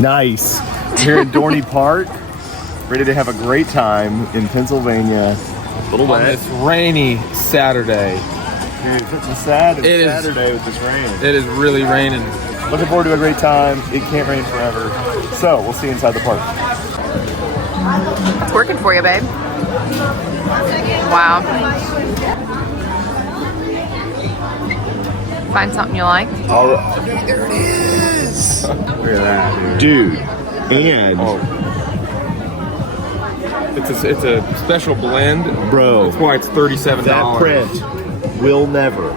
Nice. Here at Dorney Park, ready to have a great time in Pennsylvania. A little wet. On this rainy Saturday. Dude, it's such a sad It Saturday with this rain. It is really raining. Looking forward to a great time. It can't rain forever. So we'll see you inside the park. It's working for you, babe. Wow. Find something you like. All right. There it is. Look at that, dude. And it's a special blend, bro. That's why it's $37. That print will never,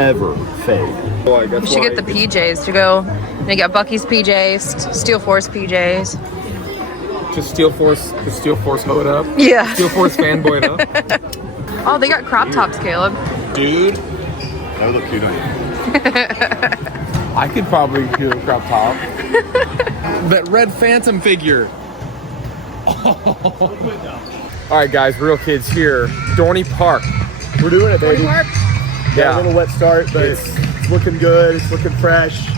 ever fade. You should get the PJs to go. You get Bucky's PJs, Steel Force PJs. Just Steel Force hoe it up. Yeah. Steel Force fanboy it up. Oh, they got crop tops, Caleb. Dude, That would look cute on you. I could probably do a crop top. That red Phantom figure. All right, guys, real kids here. Dorney Park. We're doing it, baby. Park? Yeah, a little wet start, but it's looking good. It's looking fresh.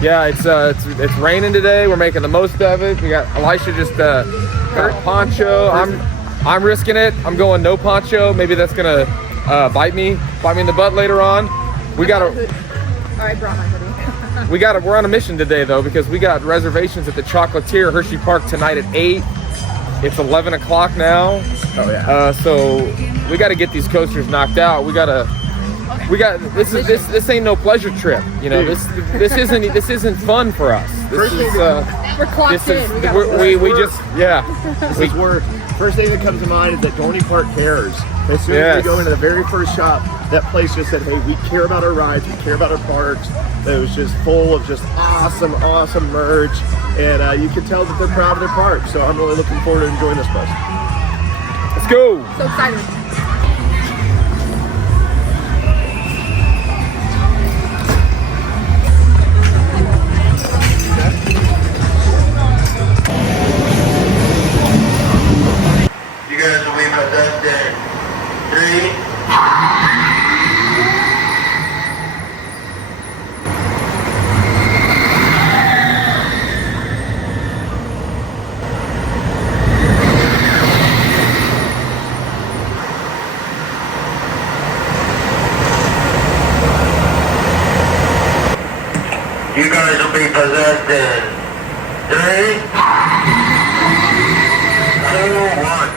Yeah, it's raining today. We're making the most of it. We got Elisha just got a poncho. I'm risking it. I'm going no poncho. Maybe that's gonna bite me in the butt later on. We got I brought my hoodie. we're on a mission today though, because we got reservations at the Chocolatier Hershey Park tonight at 8. It's 11 o'clock now. Oh yeah. So we got to get these coasters knocked out. This ain't no pleasure trip. You know, this isn't fun for us. We're clocked in. First thing that comes to mind is that Dorney Park cares. As soon as we go into the very first shop, that place just said, hey, we care about our rides, we care about our parks. It was just full of just awesome merch. And you can tell that they're proud of their park. So I'm really looking forward to enjoying this place. Let's go. So excited. You guys will be possessed in 3, 2, 1.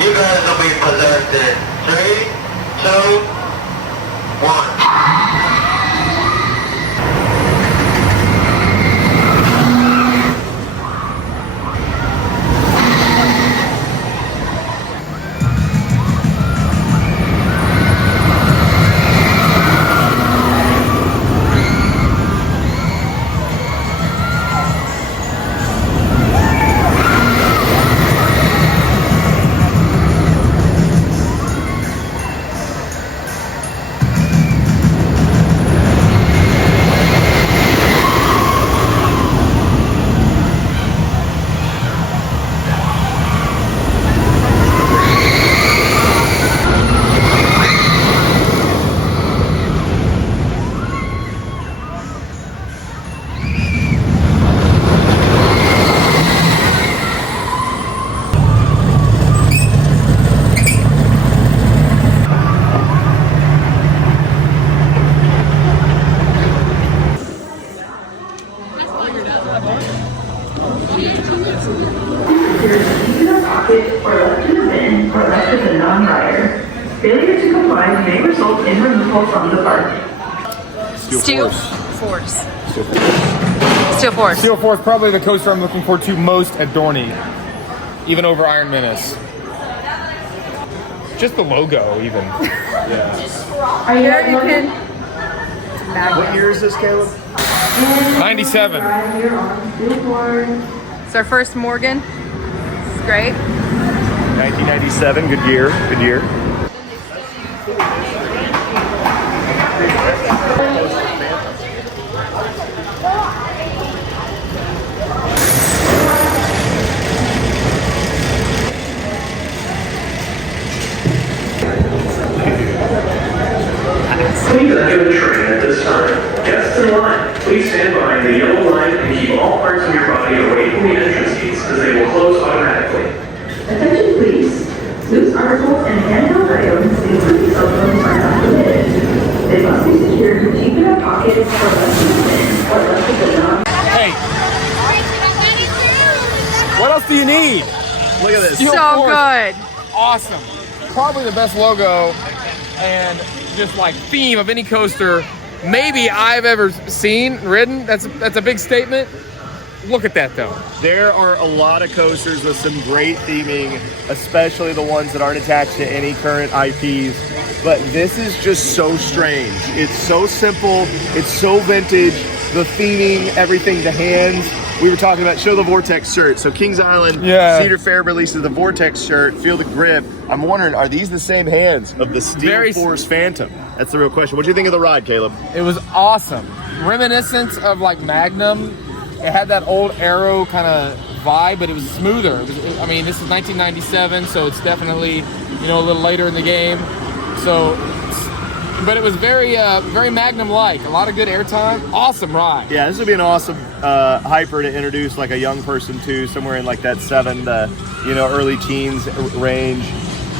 You guys will be possessed in 3, 2, 1. Failure to comply may result in removal from the park. Steel Force. Steel Force, probably the coaster I'm looking forward to most at Dorney, even over Iron Menace. Just the logo, even. Yeah. Are you ready? What year is this, Caleb? 97. It's our first Morgan. It's great. 1997. Good year. Good year. sides and keep all parts of your body away from the entrance gates as they will close automatically. Attention please. Loose articles and handheld items, including cell phones, are not permitted. They must be secured deep in their pockets or left in the bin or left in the non. Hey, what else do you need? Look at this. Steel So Force. good. Awesome. Probably the best logo and just like theme of any coaster maybe I've ever seen, ridden. That's a big statement. Look at that though. There are a lot of coasters with some great theming, especially the ones that aren't attached to any current IPs. But this is just so strange. It's so simple. It's so vintage. The theming, everything, the hands. We were talking about Show the Vortex shirt. So Kings Island, Cedar Fair releases the Vortex shirt. Feel the grip. I'm wondering, are these the same hands of the Steel Force Phantom? That's the real question. What do you think of the ride, Caleb? It was awesome. Reminiscent of like Magnum. It had that old Aero kind of vibe, but it was smoother. I mean, this is 1997, so it's definitely, a little later in the game. So, but it was very Magnum-like. A lot of good airtime. Awesome ride. Yeah, this would be an awesome hyper to introduce like a young person to, somewhere in like that 7 to, early teens range.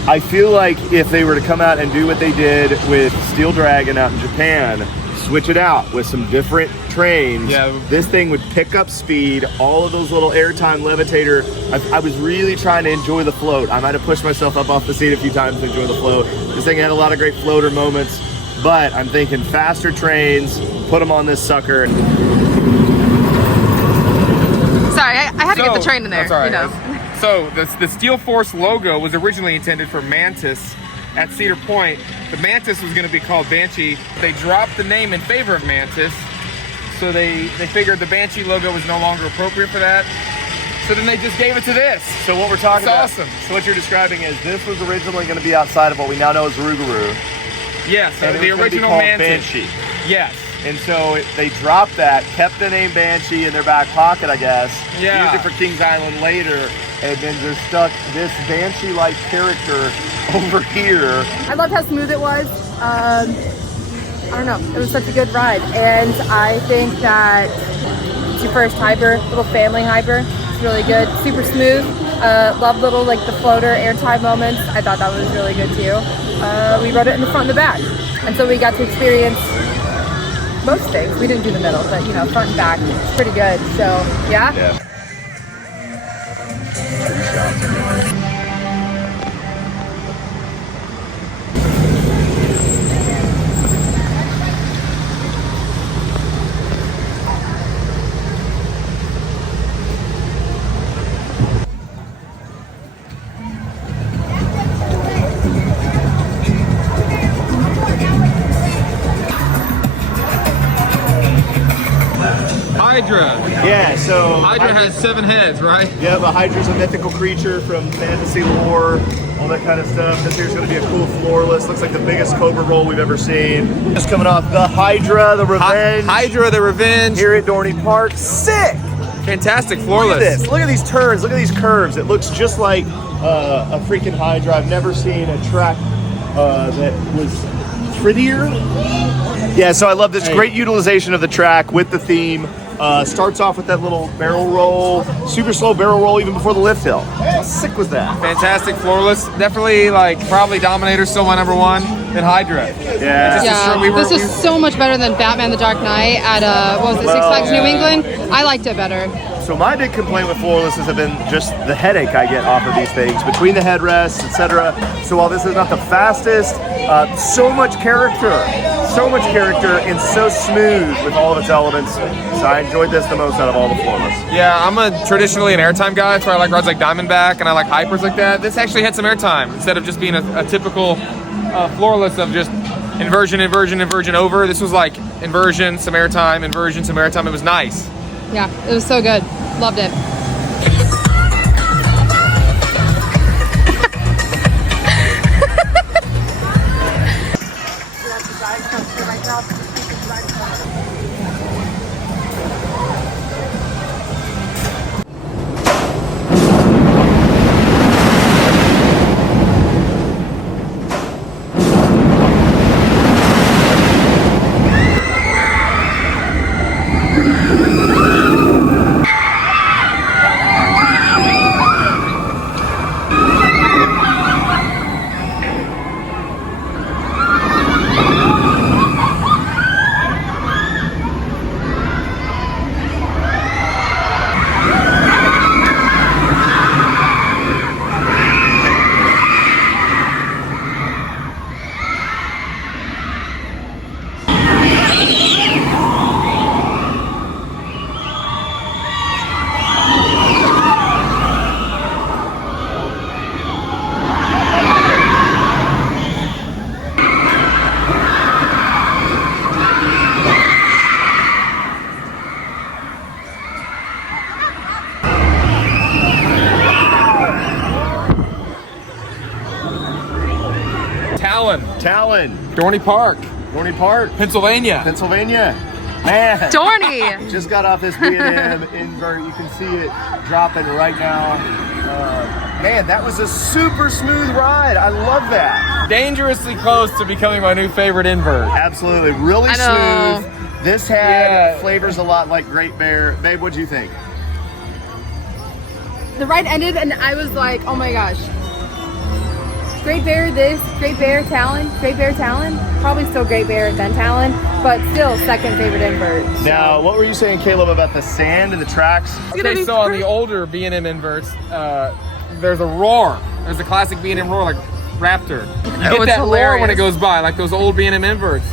I feel like if they were to come out and do what they did with Steel Dragon out in Japan, switch it out with some different trains, this thing would pick up speed, all of those little airtime levitator. I was really trying to enjoy the float. I might have pushed myself up off the seat a few times to enjoy the float. This thing had a lot of great floater moments, but I'm thinking faster trains, put them on this sucker. Sorry, I had to get the train in there, So the Steel Force logo was originally intended for Mantis at Cedar Point. The Mantis was going to be called Banshee. They dropped the name in favor of Mantis, so they figured the Banshee logo was no longer appropriate for that. So then they just gave it to this. So what we're talking about, awesome. So what you're describing is this was originally going to be outside of what we now know as Rougarou. Yes, and the original Mantis. Banshee. Yes. And so they dropped that, kept the name Banshee in their back pocket, I guess. Yeah. Used it for Kings Island later, and then they're stuck this Banshee-like character over here. I loved how smooth it was. I don't know, it was such a good ride. And I think that it's your first hyper, little family hyper. It's really good, super smooth. Love little like the floater airtime moments. I thought that was really good too. We rode it in the front and the back. And so we got to experience most things. We didn't do the middle, but front and back, it's pretty good. So yeah. Hydra. Yeah, so Hydra has 7 heads, right? Yeah, but Hydra's a mythical creature from fantasy lore, all that kind of stuff. This here's going to be a cool floorless. Looks like the biggest Cobra roll we've ever seen. Just coming off the Hydra, the Revenge. Hydra, the Revenge. Here at Dorney Park. Sick! Fantastic floorless. Look at this. Look at these turns. Look at these curves. It looks just like a freaking Hydra. I've never seen a track that was prettier. Yeah, so I love this great utilization of the track with the theme. Starts off with that little barrel roll, super slow barrel roll even before the lift hill. How sick was that? Fantastic floorless. Definitely probably Dominator still my number 1, then Hydra. Yeah, this is so much better than Batman the Dark Knight at Six Flags New England. I liked it better. So my big complaint with floorlesses have been just the headache I get off of these things, between the headrests, etc. So while this is not the fastest, so much character and so smooth with all of its elements. So I enjoyed this the most out of all the floorless. Yeah, I'm traditionally an airtime guy. That's why I like rides like Diamondback and I like hypers like that. This actually had some airtime instead of just being a typical floorless of just inversion over. This was like inversion, some airtime, inversion, some airtime. It was nice. Yeah, it was so good. Loved it. Talon. Dorney Park. Pennsylvania. Man. Dorney. Just got off this B&M invert. You can see it dropping right now. Man, that was a super smooth ride. I love that. Dangerously close to becoming my new favorite invert. Absolutely. Really I know. smooth. This had flavors a lot like Great Bear. Babe, what'd you think? The ride ended and I was like, oh my gosh. Great Bear this, Great Bear Talon, probably still Great Bear then Talon, but still second favorite invert. So. Now, what were you saying, Caleb, about the sand and the tracks? Okay, so on the older B&M inverts, there's a roar. There's a classic B&M roar, like Raptor. You get it's that roar hilarious. when it goes by, like those old B&M inverts.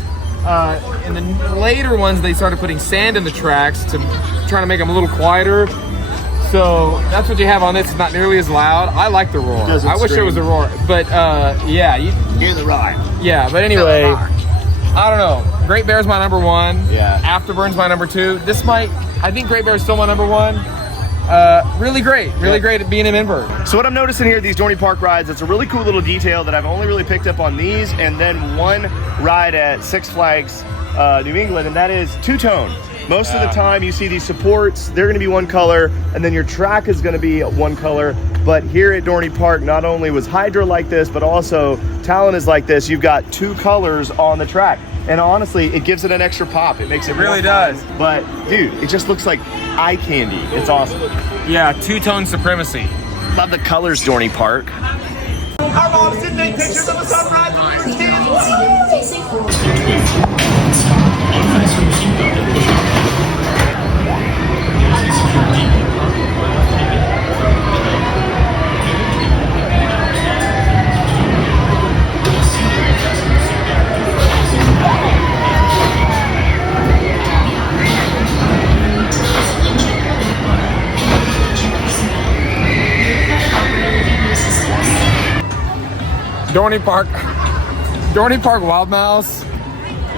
In the later ones, they started putting sand in the tracks to try to make them a little quieter. So that's what you have on this. It's not nearly as loud. I like the roar. I wish there was a roar, but yeah, you hear the ride. Yeah, but anyway, I don't know. Great Bear's my number one. Yeah. Afterburn's my number two. I think Great Bear's still my number one. Really great at B&M invert. So what I'm noticing here, these Dorney Park rides, it's a really cool little detail that I've only really picked up on these, and then one ride at Six Flags New England, and that is two-tone. Most of the time you see these supports, they're gonna be one color, and then your track is gonna be one color. But here at Dorney Park, not only was Hydra like this, but also Talon is like this. You've got two colors on the track. And honestly, it gives it an extra pop. It makes it really more fun. does. But dude, it just looks like eye candy. It's awesome. Yeah, two-tone supremacy. Love the colors, Dorney Park. Our moms did take pictures of the sunrise when we were kids. Dorney Park Wild Mouse,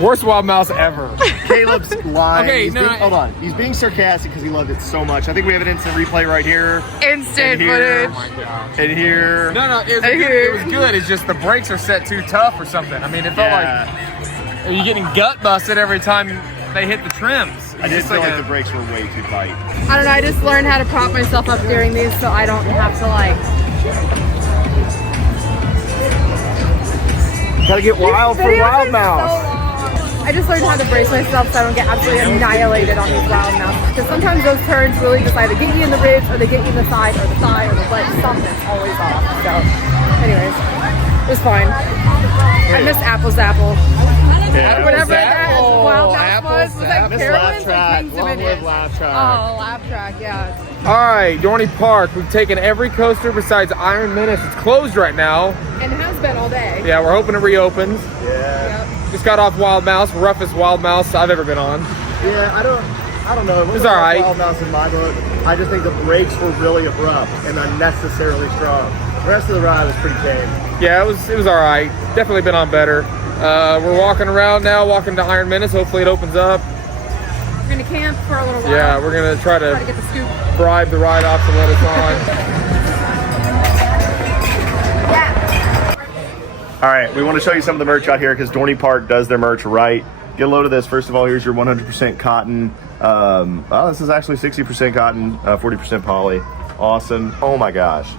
worst Wild Mouse ever. Caleb's lying. Okay, Hold on. He's being sarcastic because he loved it so much. I think we have an instant replay right here. Instant here. footage. Oh my gosh. And here. No, it was good. It's just the brakes are set too tough or something. I mean, it felt like are you getting gut busted every time they hit the trims? I did feel like the brakes were way too tight. I don't know, I just learned how to prop myself up during these so I don't have to like... Gotta get wild for Wild Mouse. I just learned how to brace myself so I don't get absolutely annihilated on these Wild Mouse. Because sometimes those turns really just either get you in the ribs or they get you in the side or the thigh or the leg. Something's always off. So, anyways, it was fine. I missed Apple Zapple. Yeah. Whatever that Wild Mouse was that Miss Carolyn's? Laugh Track. Like, Long live Laugh Track. Oh, Laugh Track, yeah. All right, Dorney Park. We've taken every coaster besides Iron Menace. It's closed right now. And it has been all day. Yeah, we're hoping it reopens. Yeah. Yep. Just got off Wild Mouse, roughest Wild Mouse I've ever been on. Yeah, I don't know. It was all right. Wild Mouse in my book. I just think the brakes were really abrupt and unnecessarily strong. The rest of the ride was pretty tame. Yeah, it was all right. Definitely been on better. We're walking around now, walking to Iron Menace. Hopefully it opens up. We're gonna camp for a little while. Yeah, we're gonna try to get the scoop. bribe the ride off to let us on. All right, we want to show you some of the merch out here because Dorney Park does their merch right. Get a load of this. First of all, here's your 100% cotton. This is actually 60% cotton, 40% poly. Awesome. Oh my gosh.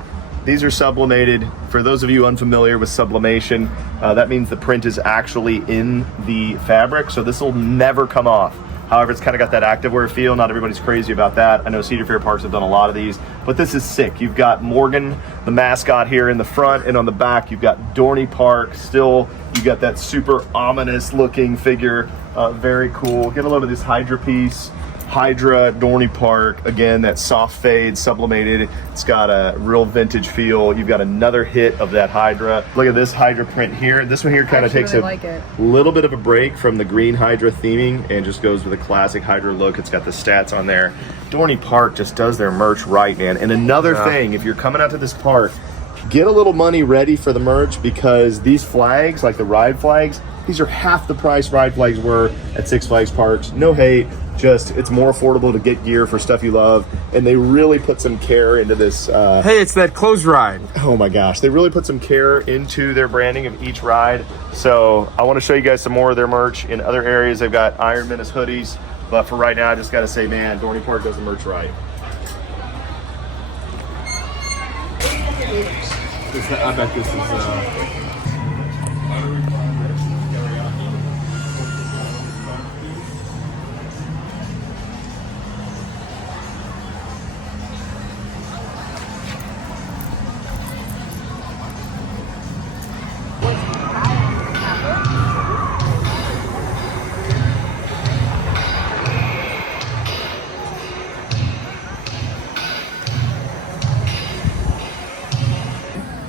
These are sublimated. For those of you unfamiliar with sublimation, that means the print is actually in the fabric, so this will never come off. However, it's kind of got that activewear feel. Not everybody's crazy about that. I know Cedar Fair Parks have done a lot of these, but this is sick. You've got Morgan, the mascot, here in the front, and on the back, you've got Dorney Park. Still, you got that super ominous looking figure. Very cool. Get a load of this Hydra piece. Hydra, Dorney Park, again, that soft fade, sublimated. It's got a real vintage feel. You've got another hit of that Hydra. Look at this Hydra print here. This one here kind of takes a little bit of a break from the green Hydra theming and just goes with a classic Hydra look. It's got the stats on there. Dorney Park just does their merch right, man. And another thing, if you're coming out to this park, get a little money ready for the merch because these flags, like the ride flags, these are half the price ride flags were at Six Flags Parks. No hate. it's more affordable to get gear for stuff you love, and they really put some care into this. Hey, it's that clothes ride. Oh my gosh, they really put some care into their branding of each ride. So I want to show you guys some more of their merch in other areas. They've got Iron Menace hoodies, but for right now, I just got to say, man, Dorney Park does the merch right. I bet this is.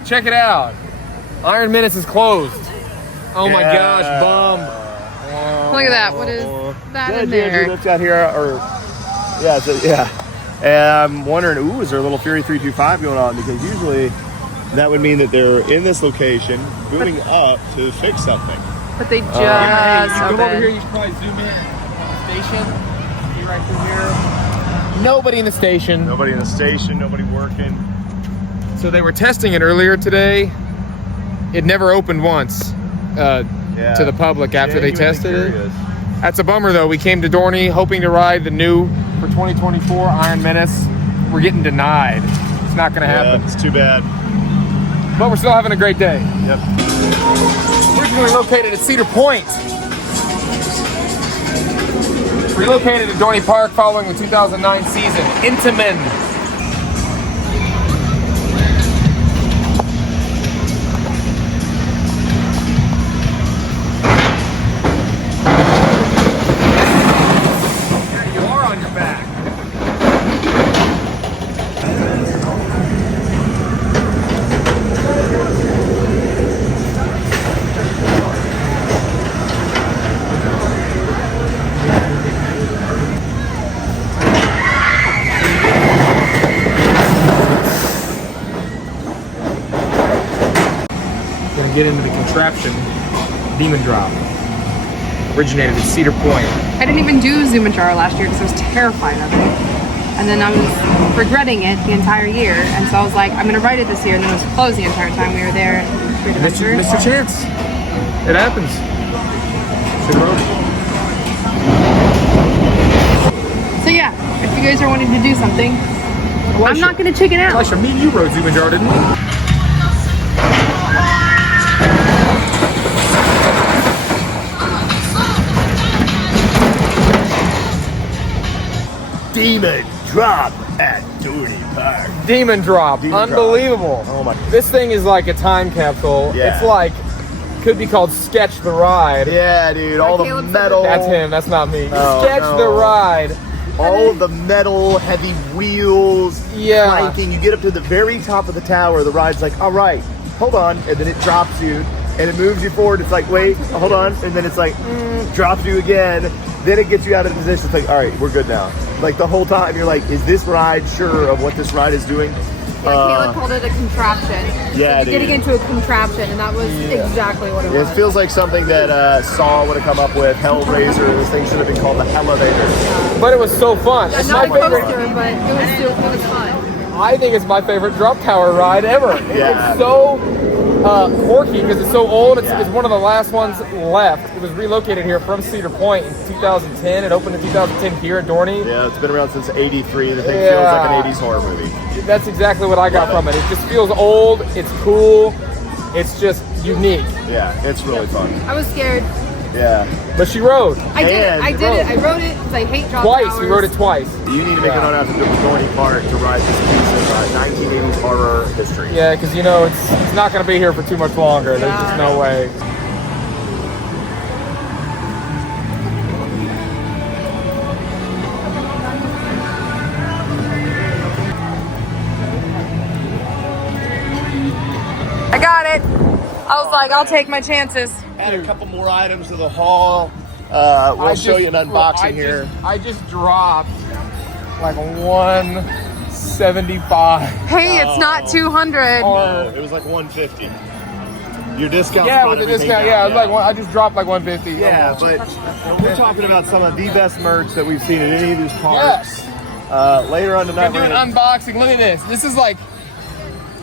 Check it out. Iron Menace is closed. Oh my gosh, bum. Look at that. What is that in there? That's out here, And I'm wondering, is there a little Fury 325 going on? Because usually that would mean that they're in this location, moving up to fix something. But they just Come over here, opened. you should probably zoom in. Station. See right through here. Nobody in the station. Nobody in the station, nobody working. So they were testing it earlier today. It never opened once to the public after they tested it. That's a bummer though. We came to Dorney hoping to ride the new for 2024 Iron Menace. We're getting denied. It's not going to happen. It's too bad. But we're still having a great day. Yep. Originally located at Cedar Point. Relocated to Dorney Park following the 2009 season. Intamin. Get into the contraption Demon Drop. Originated at Cedar Point. I didn't even do Zumachara last year because I was terrified of it. And then I was regretting it the entire year. And so I was like, I'm going to ride it this year. And then it was closed the entire time we were there at Great Adventures. Mr. Chance. It happens. Should've rode it. So yeah, if you guys are wanting to do something, I'm not going to chicken out. Elisha, me and you rode Zumachara, didn't we? Demon Drop at Dorney Park. Demon Drop. Unbelievable. Oh my. This thing is like a time capsule. Yeah. It's like, could be called Sketch the Ride. Yeah, dude. All the metal. That's him. That's not me. Oh, Sketch the Ride. All of the metal, heavy wheels, clanking. You get up to the very top of the tower. The ride's like, all right, hold on. And then it drops you. And it moves you forward. It's like, wait, hold on. And then it's like, drops you again. Then it gets you out of the position. It's like, all right, we're good now. Like the whole time, you're like, is this ride sure of what this ride is doing? Caleb called it a contraption. Yeah, so getting into a contraption, and that was exactly what it was. It feels like something that Saw would have come up with. Hellraiser. This thing should have been called the Elevator. But it was so fun. It's my Not a favorite. coaster, but it was fun. I think it's my favorite drop tower ride ever. Yeah. It's so quirky because it's so old. It's one of the last ones left. It was relocated here from Cedar Point in 2010. It opened in 2010 here at Dorney. Yeah, it's been around since '83. The thing feels like an '80s horror movie. That's exactly what I got from it. It just feels old. It's cool. It's just unique. Yeah, it's really fun. I was scared. Yeah. But she rode. I did it. I rode it because I hate drop Twice. towers. We rode it twice. You need to make it on out to Dorney Park to ride this piece of 1980s horror history. Yeah, because you know it's not going to be here for too much longer. There's just no way. I got it. I was like, I'll take my chances. Add a couple more items to the haul. We'll show you an unboxing here. I just dropped like 175. Hey, it's not 200. It was like 150. Your discount. Yeah, with the discount. Yeah, I was like, I just dropped like 150. Yeah, but we're talking about some of the best merch that we've seen at any of these parks. Yes. Later on tonight, We're doing unboxing. Look at this. This is like,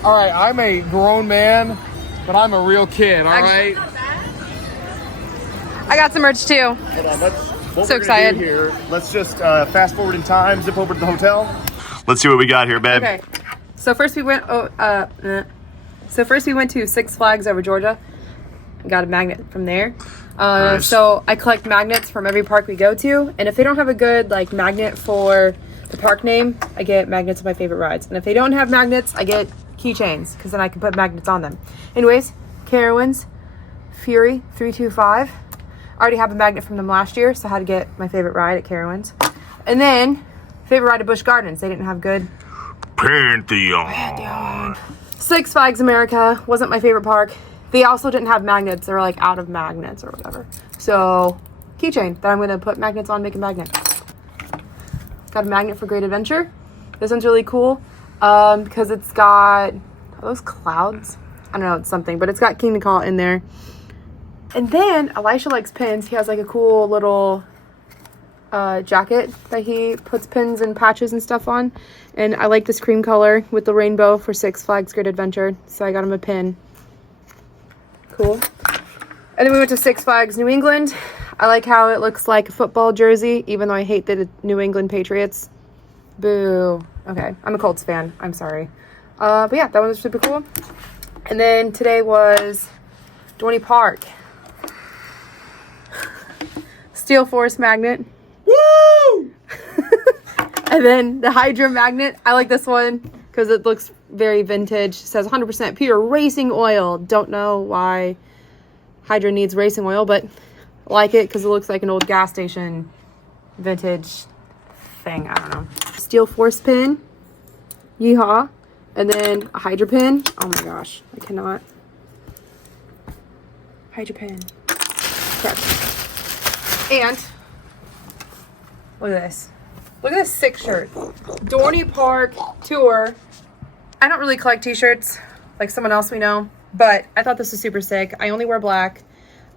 all right, I'm a grown man, but I'm a real kid, all right? I got some merch too. So excited. Here. Let's just fast forward in time, zip over to the hotel. Let's see what we got here, babe. Okay. So first we went to Six Flags over Georgia. Got a magnet from there. Nice. So I collect magnets from every park we go to, and if they don't have a good like magnet for the park name, I get magnets of my favorite rides. And if they don't have magnets, I get keychains because then I can put magnets on them. Anyways, Carowinds, Fury 325. I already have a magnet from them last year, so I had to get my favorite ride at Carowinds. And then favorite ride at Busch Gardens. They didn't have good. Pantheon. Six Flags America wasn't my favorite park. They also didn't have magnets. They were like out of magnets or whatever. So keychain that I'm gonna put magnets on, make a magnet. Got a magnet for Great Adventure. This one's really cool because it's got, are those clouds? I don't know, it's something, but it's got Kingdom Call in there. And then Elisha likes pins. He has like a cool little jacket that he puts pins and patches and stuff on. And I like this cream color with the rainbow for Six Flags Great Adventure. So I got him a pin. Cool. And then we went to Six Flags New England. I like how it looks like a football jersey, even though I hate the New England Patriots. Boo. Okay, I'm a Colts fan. I'm sorry. But yeah, that one was super cool. And then today was Dorney Park. Steel Force magnet. Woo! And then the Hydra magnet. I like this one because it looks very vintage. It says 100% pure racing oil. Don't know why Hydra needs racing oil, but I like it because it looks like an old gas station vintage thing. I don't know. Steel Force pin. Yeehaw. And then a Hydra pin. Oh my gosh. I cannot. Hydra pin. Okay. And look at this. Look at this sick shirt. Dorney Park tour. I don't really collect t-shirts like someone else we know, but I thought this was super sick. I only wear black.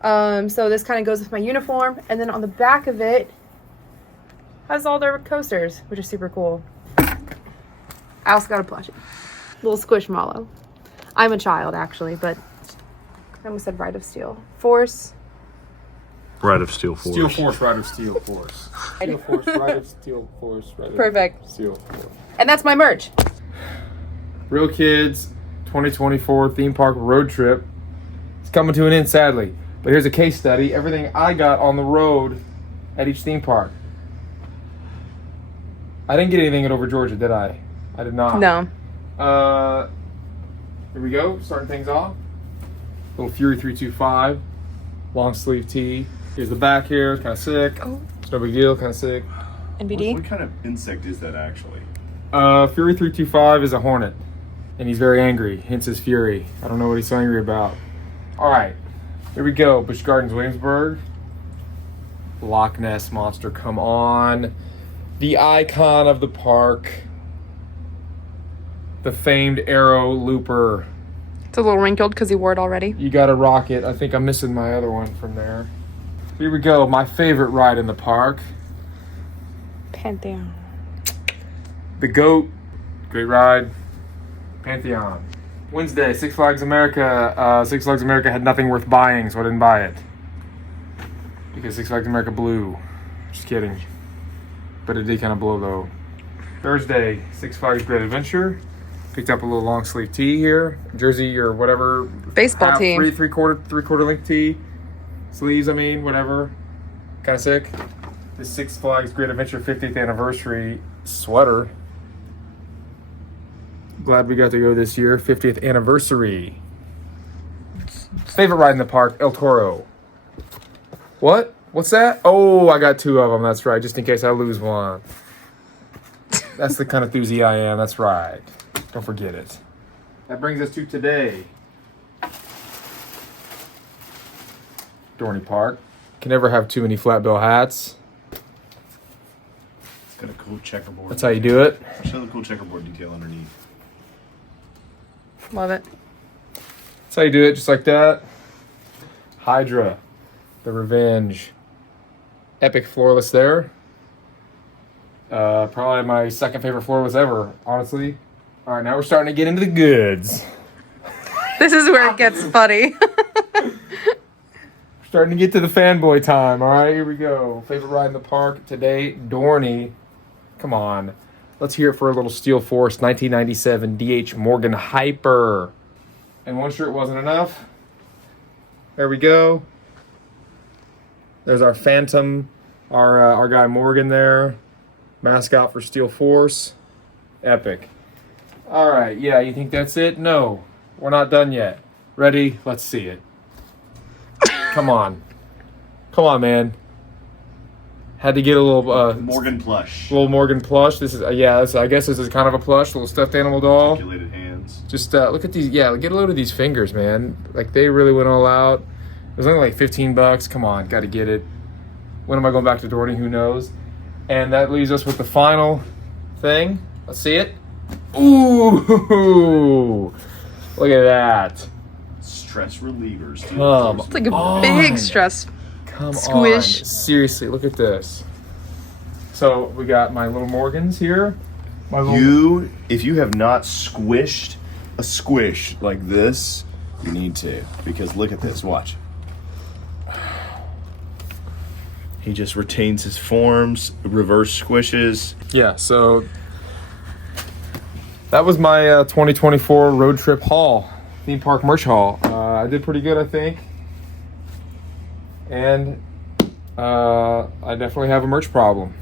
So this kind of goes with my uniform. And then on the back of it has all their coasters, which is super cool. I also got a plushie. Little squishmallow. I'm a child actually, but I almost said Ride of Steel Force. Ride of Steel Force. Steel Force, Ride of Steel Force. Steel Force, Ride of Steel Force. Ride of Perfect. Steel Force. And that's my merch. Real Kids 2024 theme park road trip. It's coming to an end, sadly. But here's a case study. Everything I got on the road at each theme park. I didn't get anything at Over Georgia, did I? I did not. No. Here we go. Starting things off. Little Fury 325. Long sleeve tee. Here's the back here. It's kind of sick. Oh. It's no big deal. Kind of sick. NBD. What kind of insect is that actually? Fury 325 is a hornet. And he's very angry. Hence his fury. I don't know what he's so angry about. Alright. Here we go. Busch Gardens, Williamsburg. Loch Ness Monster. Come on. The icon of the park. The famed Arrow Looper. It's a little wrinkled because he wore it already. You gotta rock it. I think I'm missing my other one from there. Here we go. My favorite ride in the park. Pantheon. The GOAT. Great ride. Pantheon. Wednesday, Six Flags America. Six Flags America had nothing worth buying, so I didn't buy it. Because Six Flags America blew. Just kidding. But it did kind of blow though. Thursday, Six Flags Great Adventure. Picked up a little long sleeve tee here. Jersey or whatever. Baseball tee. Three quarter length tee. Sleeves, I mean, whatever. Kind of sick. The Six Flags Great Adventure 50th anniversary sweater. Glad we got to go this year. 50th anniversary. Favorite ride in the park, El Toro. What? What's that? Oh, I got two of them. That's right. Just in case I lose one. That's the kind of enthusiast I am. That's right. Don't forget it. That brings us to today. Dorney Park. Can never have too many flat bill hats. It's got a cool checkerboard. That's how you do it. Show the cool checkerboard detail underneath. Love it. That's how you do it, just like that. Hydra, the Revenge. Epic floorless there. Probably my second favorite floorless ever, honestly. All right, now we're starting to get into the goods. This is where it gets funny. Starting to get to the fanboy time. All right, here we go. Favorite ride in the park today, Dorney. Come on. Let's hear it for a little Steel Force 1997 DH Morgan Hyper. And one shirt wasn't enough. There we go. There's our Phantom, our guy Morgan there. Mascot for Steel Force. Epic. All right, yeah, you think that's it? No, we're not done yet. Ready? Let's see it. Come on. Come on, man. Had to get a little Morgan plush. little Morgan plush. This is I guess this is kind of a plush, little stuffed animal doll. Articulated hands. Just look at these. Yeah, get a load of these fingers, man. Like they really went all out. It was only like $15. Come on, got to get it. When am I going back to Dorney? Who knows? And that leaves us with the final thing. Let's see it. Ooh, look at that. Stress relievers. Dude. Come It's like a on. big stress. Come Squish. on. Seriously, look at this. So we got my little Morgans here. My little If you have not squished a squish like this, you need to. Because look at this, watch. He just retains his forms, reverse squishes. Yeah, so that was my 2024 road trip haul, theme park merch haul. I did pretty good, I think. And I definitely have a merch problem.